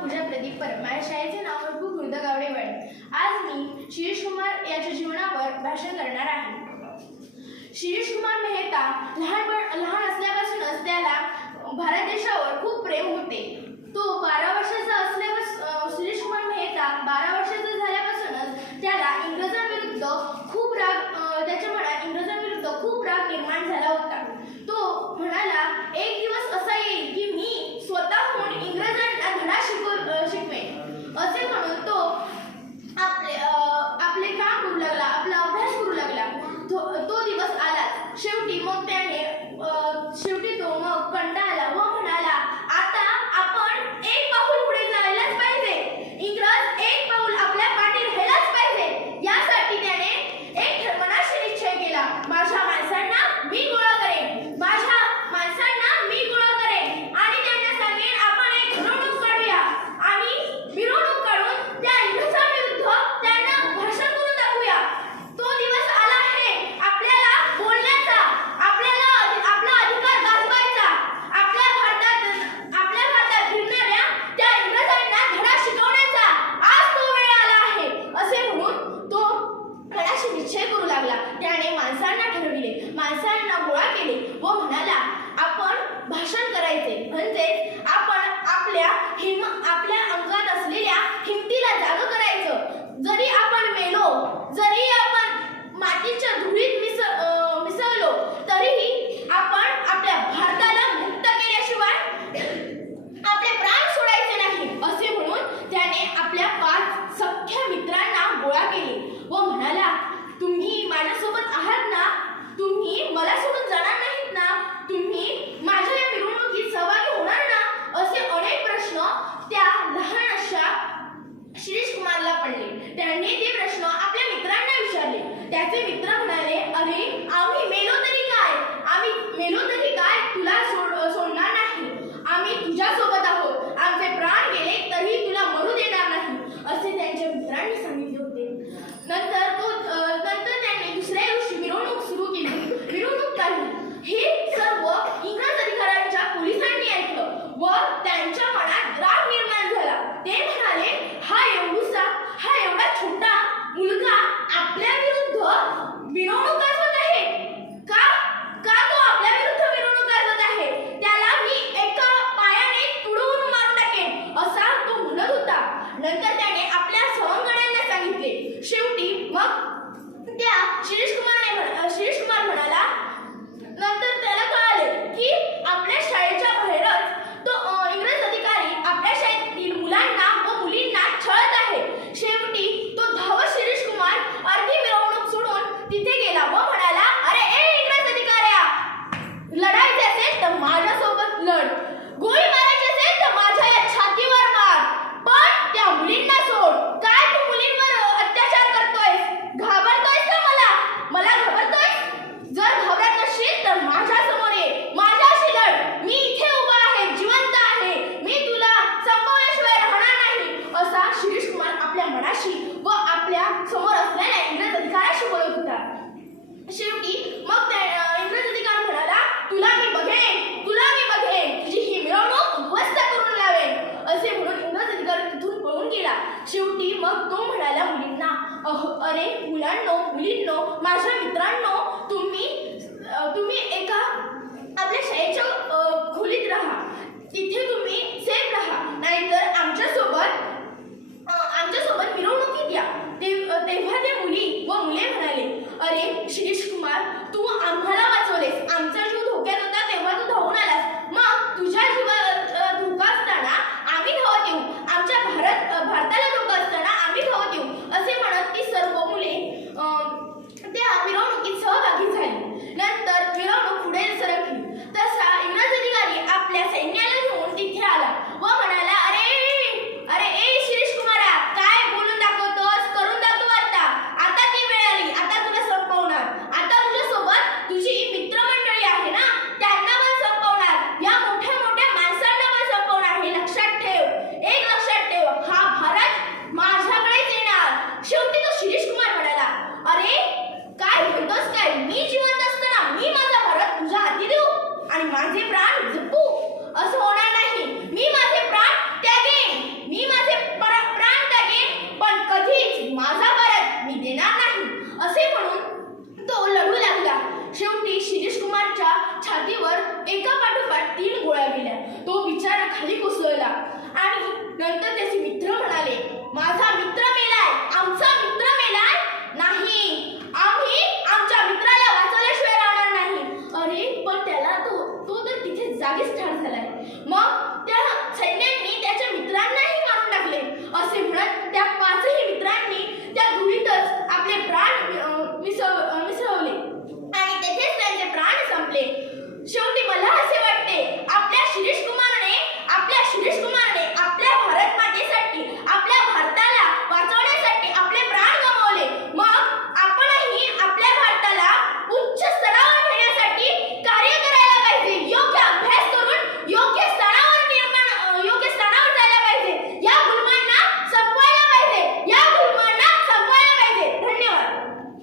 पूजा प्रदीप परब माझ्या शाळेचे नाव प्रभू गुरुद गावडेवाडी. आज मी शिरीष कुमार याच्या जीवनावर भाषण करणार आहे. शिरीष कुमार मेहता लहानपण लहान असल्यापासूनच त्याला भारत देशावर खूप प्रेम होते. तो बारा वर्षाचा असल्यापासून शिरीष कुमार मेहता बारा वर्षाचा झाल्यापासूनच त्याला इंग्रजांविरुद्ध खूप राग त्याच्या मनात इंग्रजांविरुद्ध खूप राग निर्माण झाला होता. लागला. त्याने माणसांना ठरविले. माणसांना गोळा केले व म्हणाला आपण भाषण करायचे. म्हणजे आपण आपल्या हिम आपल्या त्याचे मित्र म्हणाले अरे अरे मुलांनो मुलींनो माझ्या मित्रांनो तुम्ही तुम्ही एका आपल्या शाळेच्या खोलीत राहा. तिथे तुम्ही